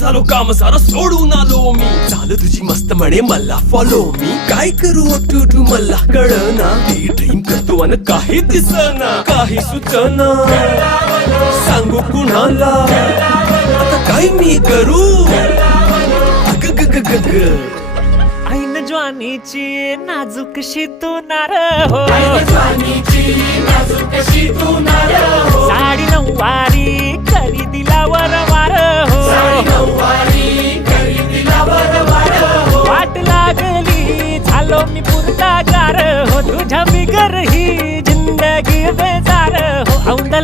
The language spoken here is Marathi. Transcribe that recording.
झालो काम सारं सोडून आलो मी. चाल तुझी मस्त म्हणे मला फॉलो मी. काय करू टू मला कळना. ड्रीम करतो अन काही दिसना. काही सुचना सांगू कुणाला आता काय मी करू. ऐन ज्वानीची नाजूकशी तू नार हो. साडी नऊवारी करी दिला वरवार हो. वाट लागली झालो मी पुरता गार हो. तुझ्या बिगर ही जिंदगी बेजार हो. औंध